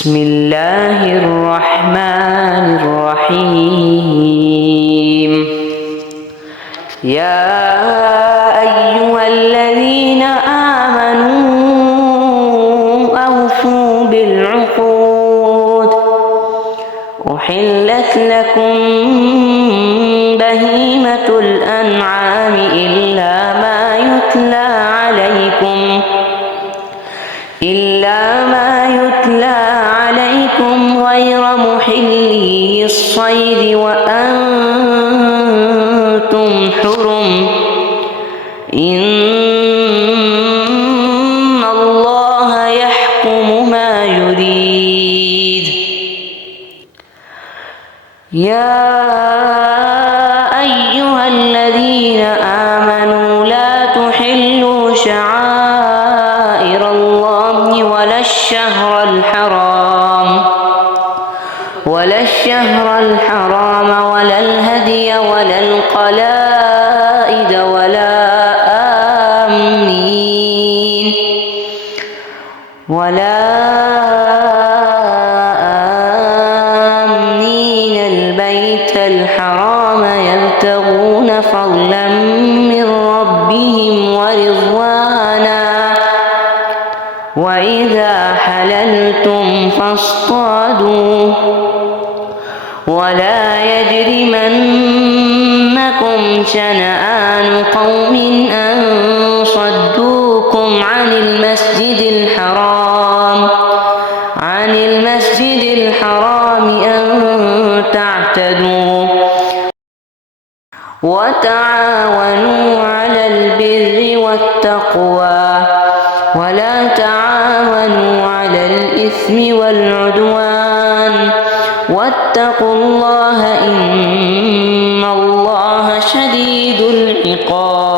بسم الله الرحمن الرحيم. يا أيها الذين آمنوا أوفوا بالعقود أحلت لكم بهيمة الأنعام إلا ما يتلى عليكم غير محلي الصيد وأنتم حرم إن الله يحكم ما يريد. يا أيها الذين آمنوا لا تحلوا شعائر الله ولا الشهر الحرام ولا الهدي ولا القلائد ولا آمين البيت الحرام يبتغون فضلا من ربهم ورضوانا وإذا حللتم فاصطادوا ولا يجرمنكم شنآن قوم أن صدوكم عن المسجد الحرام أن تعتدوا وتعاونوا على البر والتقوى ولا تعاونوا على الإثم والعدوان واتقوا الله إن الله شديد العقاب.